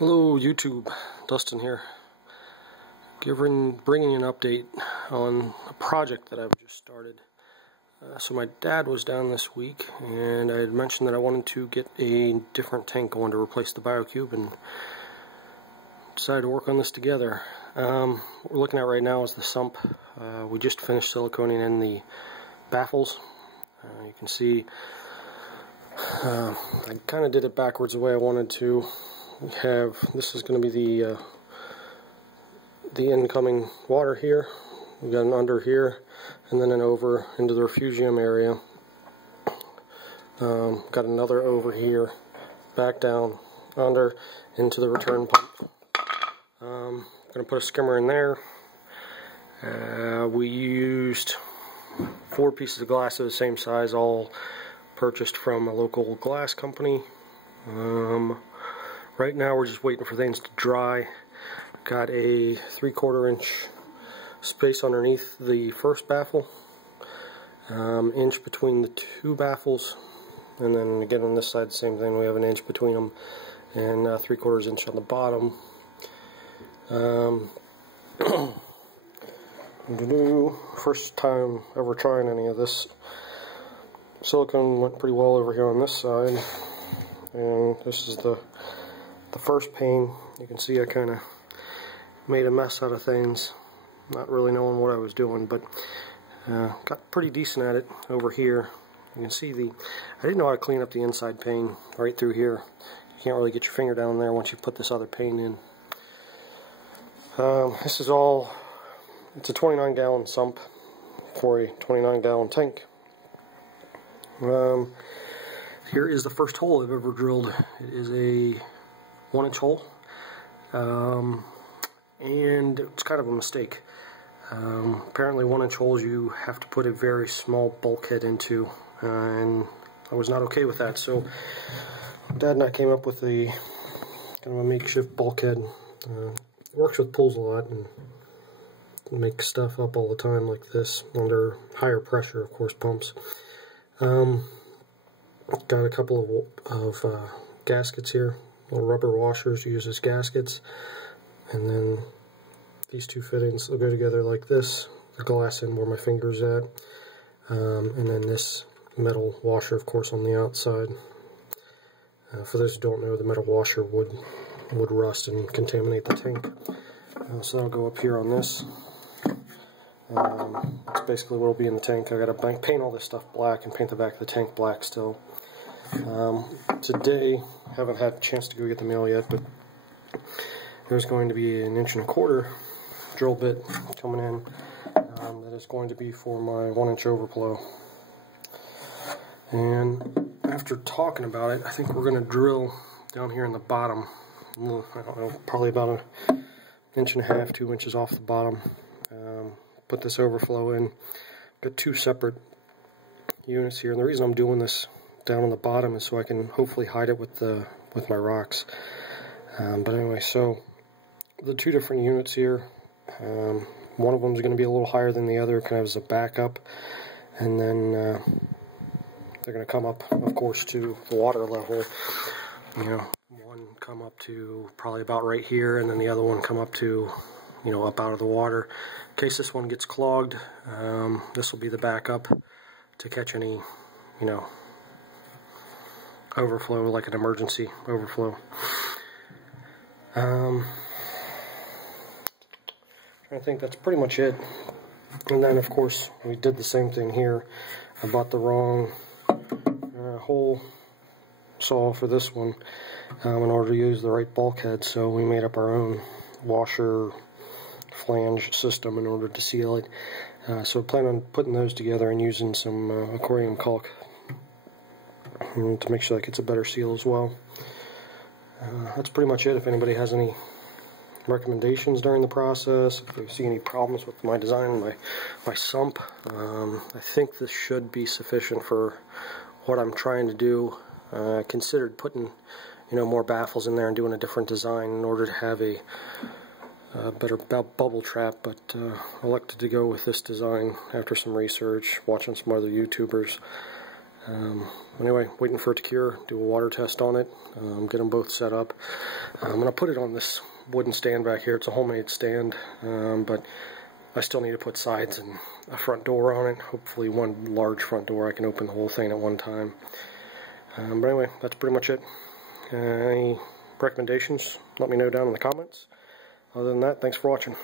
Hello YouTube, Dustin here, bringing you an update on a project that I've just started. So my dad was down this week and I had mentioned that I wanted to get a different tank going to replace the BioCube, and decided to work on this together. What we're looking at right now is the Sump. We just finished siliconing in the baffles. You can see I kind of did it backwards the way I wanted to. This is going to be the incoming water here. We got an under here, and then an over into the refugium area. Got another over here, back down, under, into the return pump. Going to put a skimmer in there. We used 4 pieces of glass of the same size, all purchased from a local glass company. Right now we're just waiting for things to dry. Got a 3/4 inch space underneath the first baffle, inch between the 2 baffles, and then again on this side the same thing, we have an inch between them, and 3/4 inch on the bottom. First time ever trying any of this. Silicone went pretty well over here on this side, and this is the first pane. You can see I kind of made a mess out of things, not really knowing what I was doing, but got pretty decent at it over here. You can see I didn't know how to clean up the inside pane right through here. You can't really get your finger down there once you put this other pane in. This is it's a 29-gallon sump for a 29-gallon tank. Here is the first hole I've ever drilled. It is a 1-inch hole, and it's kind of a mistake. Apparently 1-inch holes you have to put a very small bulkhead into, and I was not okay with that, so Dad and I came up with a kind of a makeshift bulkhead. Works with pulls a lot and makes stuff up all the time like this under higher pressure, of course, pumps. Got a couple of gaskets here, little rubber washers used as gaskets, and then these 2 fittings will go together like this, the glass in where my finger's at, and then this metal washer, of course, on the outside. For those who don't know, the metal washer would rust and contaminate the tank. So that'll go up here on this. That's basically what will be in the tank. I got to paint all this stuff black and paint the back of the tank black still. Today, haven't had a chance to go get the mail yet, but there's going to be an 1.25 inch drill bit coming in that is going to be for my 1-inch overflow. And after talking about it, I think we're going to drill down here in the bottom, I don't know, probably about 1.5 inches, 2 inches off the bottom. Put this overflow in. Got 2 separate units here, and the reason I'm doing this down on the bottom is so I can hopefully hide it with my rocks. But anyway, so the 2 different units here, one of them is going to be a little higher than the other, kind of as a backup, and then they're going to come up, of course, to the water level. You know, one come up to probably about right here, and then the other one come up to, you know, up out of the water. In case this one gets clogged, this will be the backup to catch any, you know, overflow, like an emergency overflow. I think that's pretty much it. And then, of course, we did the same thing here. I bought the wrong hole saw for this one in order to use the right bulkhead, so we made up our own washer flange system in order to seal it. So I plan on putting those together and using some aquarium caulk to make sure that gets a better seal as well. That's pretty much it. If anybody has any recommendations during the process, if you see any problems with my design, my sump, I think this should be sufficient for what I'm trying to do. I considered putting, you know, more baffles in there and doing a different design in order to have a better bubble trap, but elected to go with this design after some research, watching some other YouTubers. Anyway, waiting for it to cure, do a water test on it, get them both set up. I'm going to put it on this wooden stand back here. It's a homemade stand, but I still need to put sides and a front door on it. Hopefully one large front door. I can open the whole thing at one time. But anyway, that's pretty much it. Any recommendations, let me know down in the comments. Other than that, thanks for watching.